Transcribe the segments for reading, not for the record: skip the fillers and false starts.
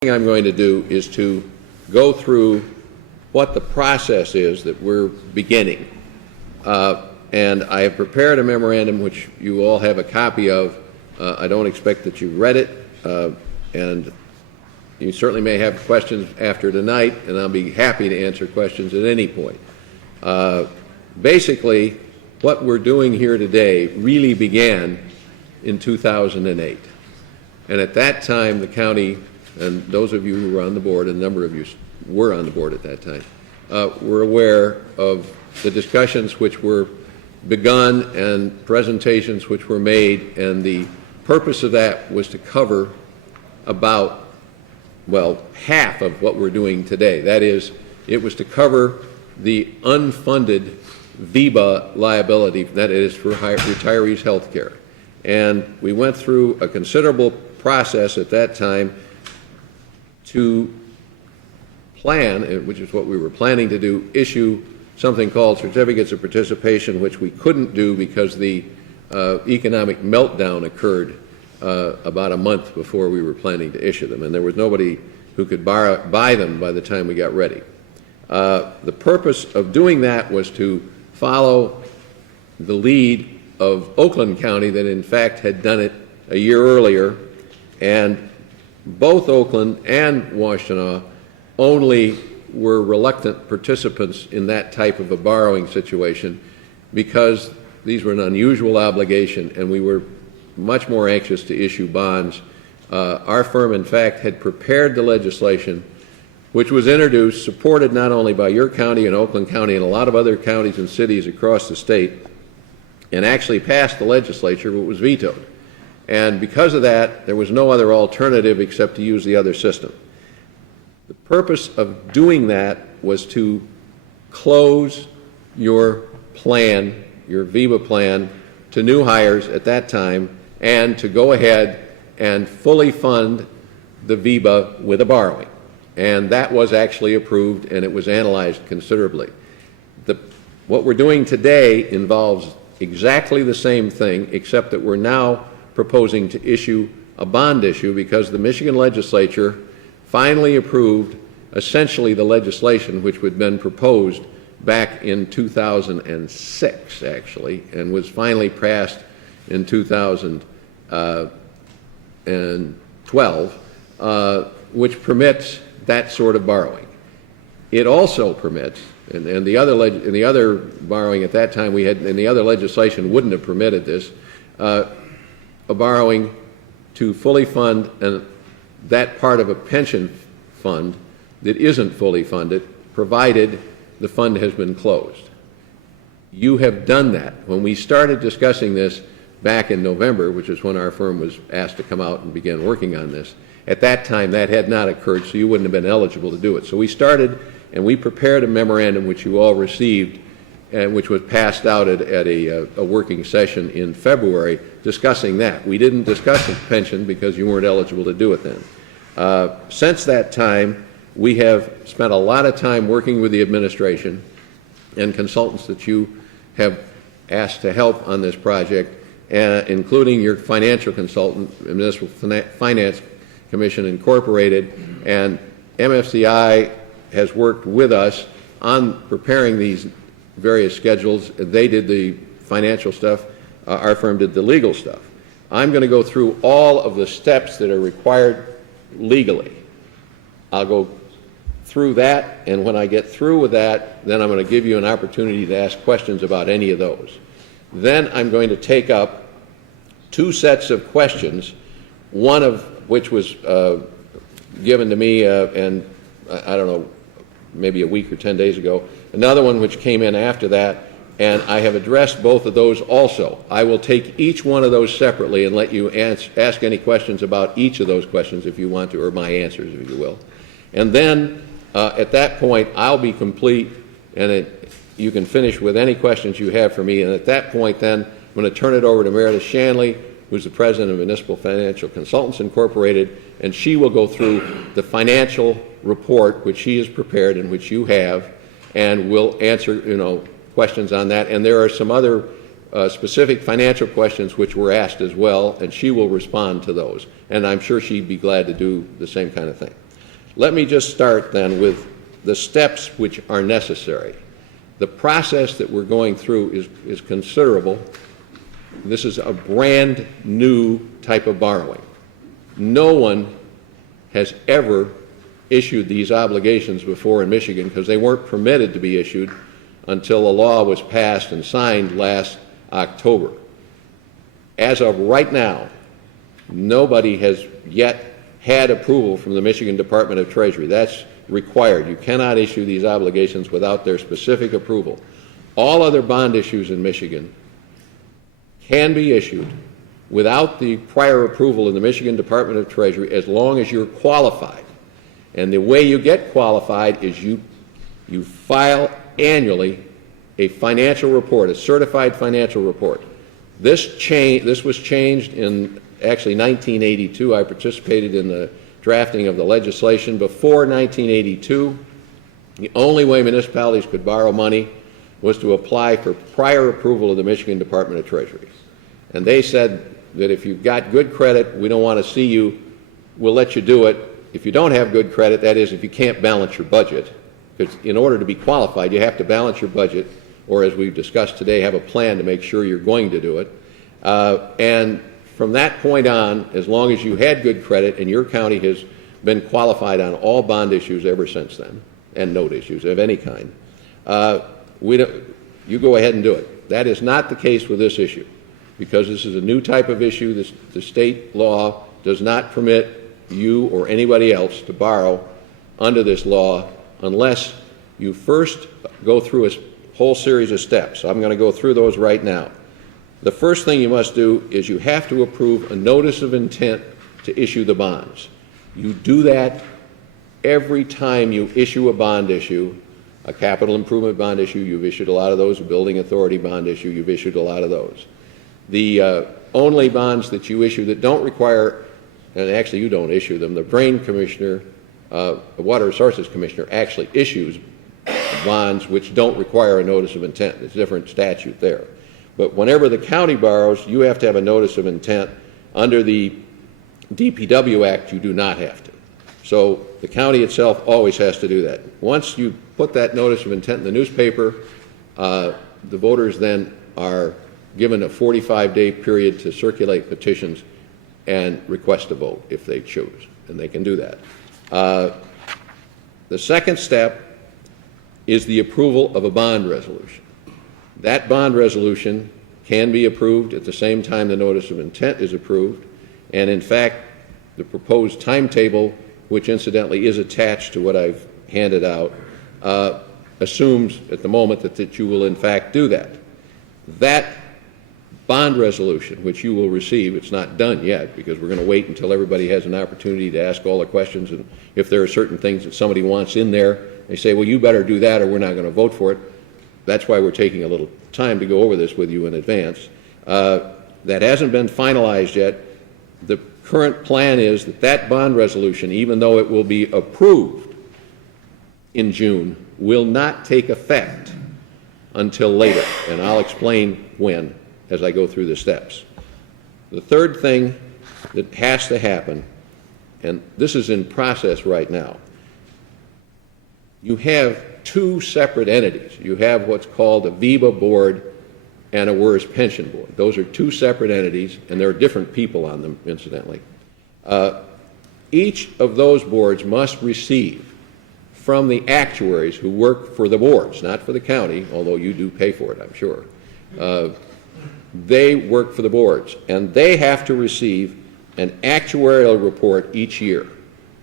thing I'm going to do is to go through what the process is that we're beginning. And I have prepared a memorandum which you all have a copy of. I don't expect that you've read it, and you certainly may have questions after tonight, and I'll be happy to answer questions at any point. Basically, what we're doing here today really began in 2008. And at that time, the county, and those of you who were on the board, a number of you were on the board at that time, were aware of the discussions which were begun and presentations which were made, and the purpose of that was to cover about, well, half of what we're doing today. That is, it was to cover the unfunded VEBA liability, that is, for retirees' health care. And we went through a considerable process at that time to plan, which is what we were planning to do, issue something called certificates of participation, which we couldn't do because the economic meltdown occurred about a month before we were planning to issue them, and there was nobody who could buy them by the time we got ready. The purpose of doing that was to follow the lead of Oakland County that in fact had done it a year earlier, and both Oakland and Washtenaw only were reluctant participants in that type of a borrowing situation because these were an unusual obligation and we were much more anxious to issue bonds. Our firm, in fact, had prepared the legislation which was introduced, supported not only by your county and Oakland County and a lot of other counties and cities across the state, and actually passed the legislature, but was vetoed. And because of that, there was no other alternative except to use the other system. The purpose of doing that was to close your plan, your VEBA plan, to new hires at that time, and to go ahead and fully fund the VEBA with a borrowing. And that was actually approved, and it was analyzed considerably. What we're doing today involves exactly the same thing, except that we're now proposing to issue a bond issue because the Michigan legislature finally approved essentially the legislation which had been proposed back in 2006, actually, and was finally passed in 2012, which permits that sort of borrowing. It also permits, and the other borrowing at that time we had, and the other legislation wouldn't have permitted this, a borrowing to fully fund that part of a pension fund that isn't fully funded, provided the fund has been closed. You have done that. When we started discussing this back in November, which is when our firm was asked to come out and begin working on this, at that time that had not occurred, so you wouldn't have been eligible to do it. So we started and we prepared a memorandum which you all received and which was passed out at a working session in February discussing that. We didn't discuss the pension because you weren't eligible to do it then. Since that time, we have spent a lot of time working with the administration and consultants that you have asked to help on this project, including your financial consultant, Municipal Finance Commission Incorporated, and MFCI has worked with us on preparing these various schedules. They did the financial stuff. Our firm did the legal stuff. I'm going to go through all of the steps that are required legally. I'll go through that, and when I get through with that, then I'm going to give you an opportunity to ask questions about any of those. Then I'm going to take up two sets of questions, one of which was given to me, and I don't know, maybe a week or 10 days ago, another one which came in after that, and I have addressed both of those also. I will take each one of those separately and let you ask any questions about each of those questions if you want to, or my answers, if you will. And then at that point, I'll be complete, and you can finish with any questions you have for me. And at that point, then, I'm going to turn it over to Meredith Shanley, who's the president of Municipal Financial Consultants Incorporated, and she will go through the financial report which she has prepared and which you have, and we'll answer questions on that. And there are some other specific financial questions which were asked as well, and she will respond to those. And I'm sure she'd be glad to do the same kind of thing. Let me just start then with the steps which are necessary. The process that we're going through is considerable. This is a brand new type of borrowing. No one has ever issued these obligations before in Michigan because they weren't permitted to be issued until a law was passed and signed last October. As of right now, nobody has yet had approval from the Michigan Department of Treasury. That's required. You cannot issue these obligations without their specific approval. All other bond issues in Michigan can be issued without the prior approval of the Michigan Department of Treasury as long as you're qualified. And the way you get qualified is you file annually a financial report, a certified financial report. This was changed in actually 1982. I participated in the drafting of the legislation. Before 1982, the only way municipalities could borrow money was to apply for prior approval of the Michigan Department of Treasury. And they said that if you've got good credit, we don't want to see you, we'll let you do it. If you don't have good credit, that is, if you can't balance your budget, because in order to be qualified, you have to balance your budget, or as we've discussed today, have a plan to make sure you're going to do it. And from that point on, as long as you had good credit, and your county has been qualified on all bond issues ever since then, and note issues of any kind, you go ahead and do it. That is not the case with this issue, because this is a new type of issue. The state law does not permit you or anybody else to borrow under this law unless you first go through a whole series of steps. I'm going to go through those right now. The first thing you must do is you have to approve a notice of intent to issue the bonds. You do that every time you issue a bond issue, a capital improvement bond issue. You've issued a lot of those. A building authority bond issue. You've issued a lot of those. The only bonds that you issue that don't require, and actually you don't issue them, the Drain Commissioner, the Water Resources Commissioner actually issues bonds which don't require a notice of intent. It's a different statute there. But whenever the county borrows, you have to have a notice of intent. Under the DPW Act, you do not have to. So the county itself always has to do that. Once you put that notice of intent in the newspaper, the voters then are given a 45-day period to circulate petitions and request a vote if they choose, and they can do that. The second step is the approval of a bond resolution. That bond resolution can be approved at the same time the notice of intent is approved, and in fact, the proposed timetable, which incidentally is attached to what I've handed out, assumes at the moment that you will in fact do that. That bond resolution, which you will receive, it's not done yet because we're going to wait until everybody has an opportunity to ask all the questions, and if there are certain things that somebody wants in there, they say, well, you better do that or we're not going to vote for it. That's why we're taking a little time to go over this with you in advance. That hasn't been finalized yet. The current plan is that that bond resolution, even though it will be approved in June, will not take effect until later, and I'll explain when as I go through the steps. The third thing that has to happen, and this is in process right now, you have two separate entities. You have what's called a VEBA board and a WERS pension board. Those are two separate entities, and there are different people on them, incidentally. Each of those boards must receive from the actuaries who work for the boards, not for the county, although you do pay for it, I'm sure. They work for the boards, and they have to receive an actuarial report each year.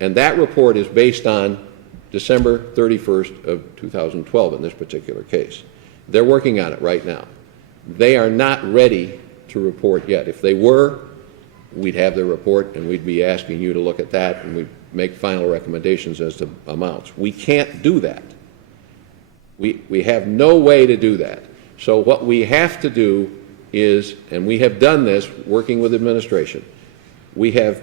And that report is based on December 31st of 2012 in this particular case. They're working on it right now. They are not ready to report yet. If they were, we'd have their report and we'd be asking you to look at that and we'd make final recommendations as to amounts. We can't do that. We have no way to do that. So what we have to do is, and we have done this working with administration, we have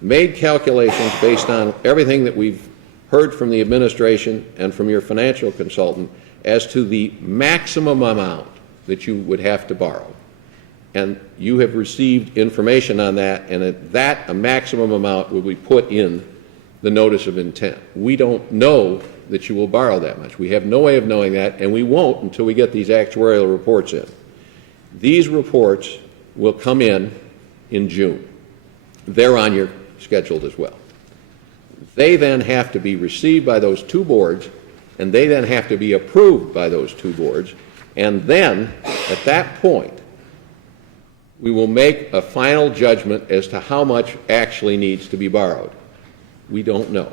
made calculations based on everything that we've heard from the administration and from your financial consultant as to the maximum amount that you would have to borrow. And you have received information on that, and at that, a maximum amount will be put in the notice of intent. We don't know that you will borrow that much. We have no way of knowing that, and we won't until we get these actuarial reports in. These reports will come in June. They're on your schedule as well. They then have to be received by those two boards, and they then have to be approved by those two boards, and then, at that point, we will make a final judgment as to how much actually needs to be borrowed. We don't know.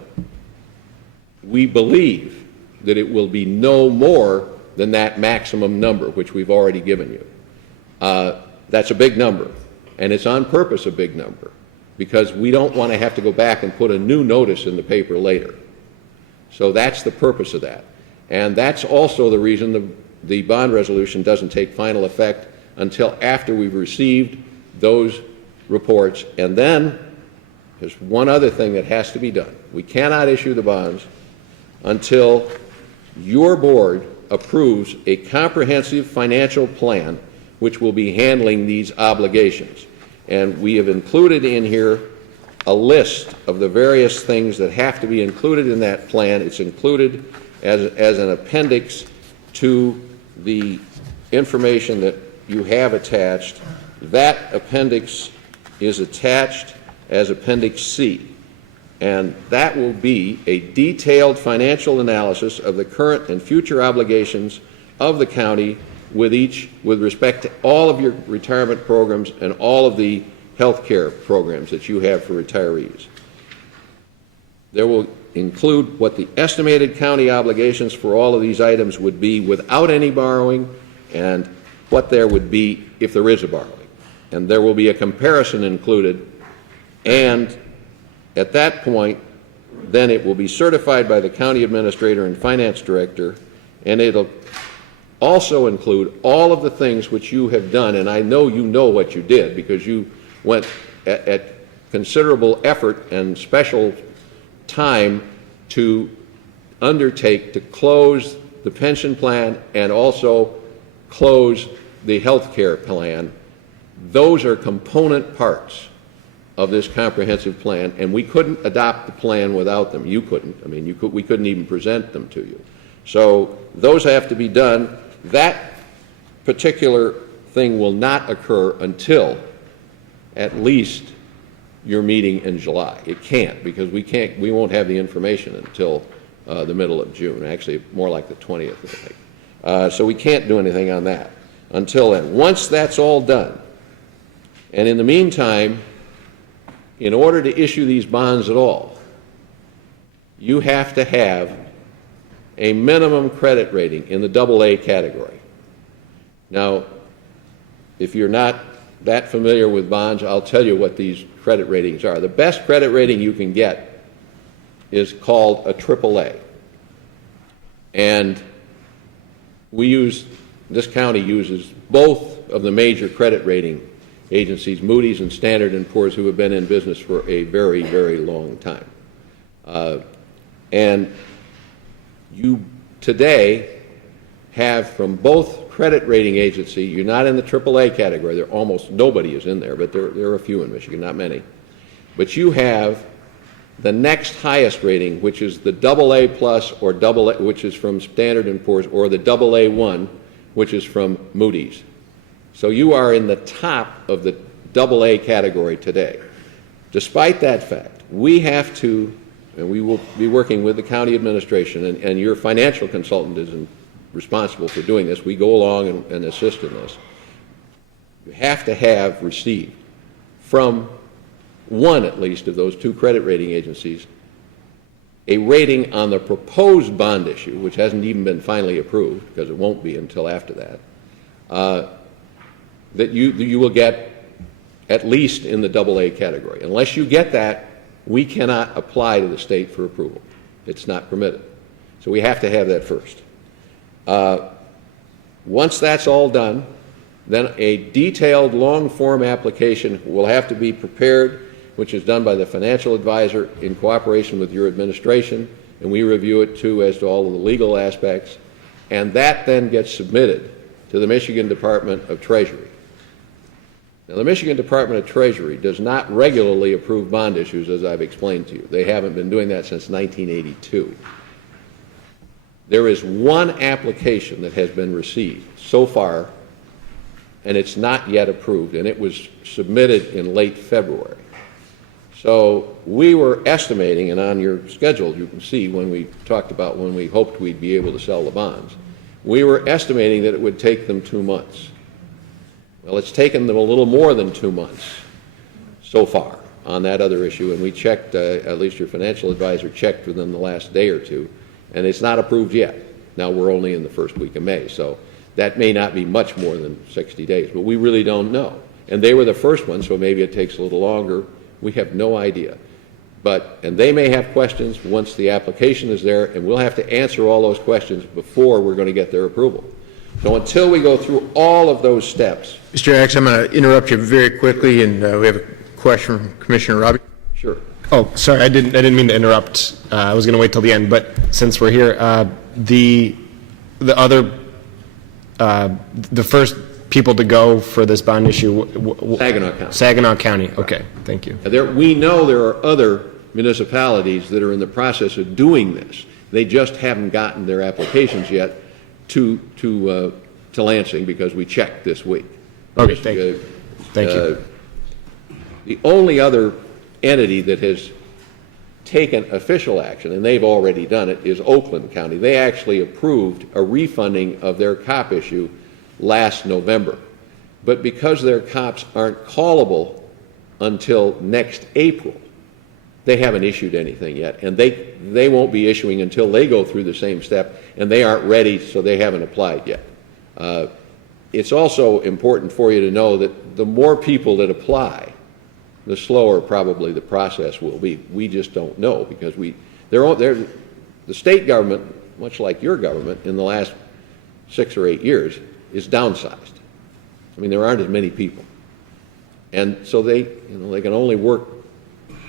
We believe that it will be no more than that maximum number, which we've already given you. That's a big number, and it's on purpose a big number, because we don't want to have to go back and put a new notice in the paper later. So that's the purpose of that. And that's also the reason the bond resolution doesn't take final effect until after we've received those reports. And then there's one other thing that has to be done. We cannot issue the bonds until your board approves a comprehensive financial plan which will be handling these obligations. And we have included in here a list of the various things that have to be included in that plan. It's included as an appendix to the information that you have attached. That appendix is attached as Appendix C, and that will be a detailed financial analysis of the current and future obligations of the county with respect to all of your retirement programs and all of the health care programs that you have for retirees. There will include what the estimated county obligations for all of these items would be without any borrowing, and what there would be if there is a borrowing. And there will be a comparison included, and at that point, then it will be certified by the county administrator and finance director, and it'll also include all of the things which you have done, and I know you know what you did because you went at considerable effort and special time to undertake to close the pension plan and also close the health care plan. Those are component parts of this comprehensive plan, and we couldn't adopt the plan without them. You couldn't. I mean, we couldn't even present them to you. So those have to be done. That particular thing will not occur until at least your meeting in July. It can't, because we won't have the information until the middle of June, actually more like the 20th, I think. So we can't do anything on that until then. Once that's all done, and in the meantime, in order to issue these bonds at all, you have to have a minimum credit rating in the AA category. Now, if you're not that familiar with bonds, I'll tell you what these credit ratings are. The best credit rating you can get is called a AAA. And this county uses both of the major credit rating agencies, Moody's and Standard & Poor's, who have been in business for a very, very long time. And you today have from both credit rating agency, you're not in the AAA category, there almost nobody is in there, but there are a few in Michigan, not many. But you have the next highest rating, which is the AA plus or AA, which is from Standard & Poor's, or the AA1, which is from Moody's. So you are in the top of the AA category today. Despite that fact, we have to, and we will be working with the county administration, and your financial consultant is responsible for doing this. We go along and assist in this. You have to have received from one, at least, of those two credit rating agencies a rating on the proposed bond issue, which hasn't even been finally approved, because it won't be until after that, that you will get at least in the AA category. Unless you get that, we cannot apply to the state for approval. It's not permitted. So we have to have that first. Once that's all done, then a detailed long-form application will have to be prepared, which is done by the financial advisor in cooperation with your administration, and we review it too as to all of the legal aspects, and that then gets submitted to the Michigan Department of Treasury. Now, the Michigan Department of Treasury does not regularly approve bond issues, as I've explained to you. They haven't been doing that since 1982. There is one application that has been received so far, and it's not yet approved, and it was submitted in late February. So we were estimating, and on your schedule you can see when we talked about when we hoped we'd be able to sell the bonds, we were estimating that it would take them 2 months. Well, it's taken them a little more than 2 months so far on that other issue, and we checked, at least your financial advisor checked within the last day or two, and it's not approved yet. Now we're only in the first week of May, so that may not be much more than 60 days, but we really don't know. And they were the first one, so maybe it takes a little longer. We have no idea. And they may have questions once the application is there, and we'll have to answer all those questions before we're going to get their approval. So until we go through all of those steps. Mr. X, I'm going to interrupt you very quickly, and we have a question from Commissioner Robbie. Sure. Oh, sorry, I didn't mean to interrupt. I was going to wait till the end, but since we're here, the first people to go for this bond issue, Saginaw County. Saginaw County. Okay, thank you. We know there are other municipalities that are in the process of doing this. They just haven't gotten their applications yet to Lansing, because we checked this week. Okay, thank you. Thank you. The only other entity that has taken official action, and they've already done it, is Oakland County. They actually approved a refunding of their COP issue last November. But because their COPs aren't callable until next April, they haven't issued anything yet, and they won't be issuing until they go through the same step, and they aren't ready, so they haven't applied yet. It's also important for you to know that the more people that apply, the slower probably the process will be. We just don't know, because the state government, much like your government, in the last 6 or 8 years, is downsized. I mean, there aren't as many people, and so they can only work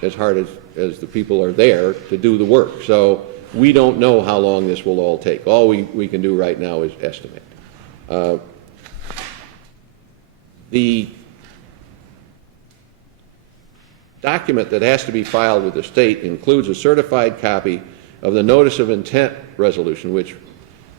as hard as the people are there to do the work. So we don't know how long this will all take. All we can do right now is estimate. The document that has to be filed with the state includes a certified copy of the notice of intent resolution, which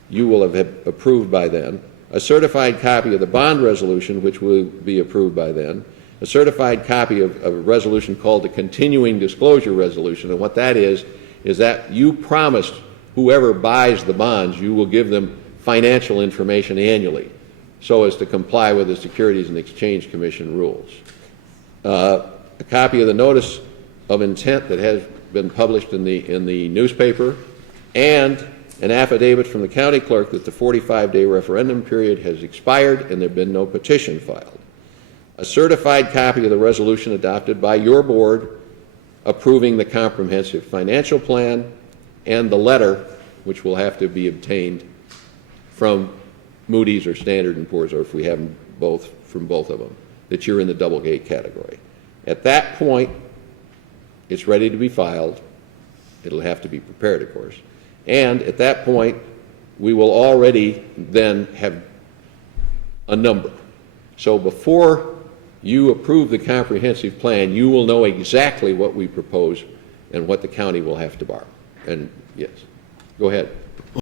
you will have approved by then, a certified copy of the bond resolution, which will be approved by then, a certified copy of a resolution called the continuing disclosure resolution. And what that is that you promised whoever buys the bonds, you will give them financial information annually so as to comply with the Securities and Exchange Commission rules. A copy of the notice of intent that has been published in the newspaper, and an affidavit from the county clerk that the 45-day referendum period has expired and there have been no petition filed. A certified copy of the resolution adopted by your board approving the comprehensive financial plan, and the letter, which will have to be obtained from Moody's or Standard & Poor's, or if we have them both, from both of them, that you're in the double gate category. At that point, it's ready to be filed. It'll have to be prepared, of course. And at that point, we will already then have a number. So before you approve the comprehensive plan, you will know exactly what we propose and what the county will have to borrow. And yes, go ahead.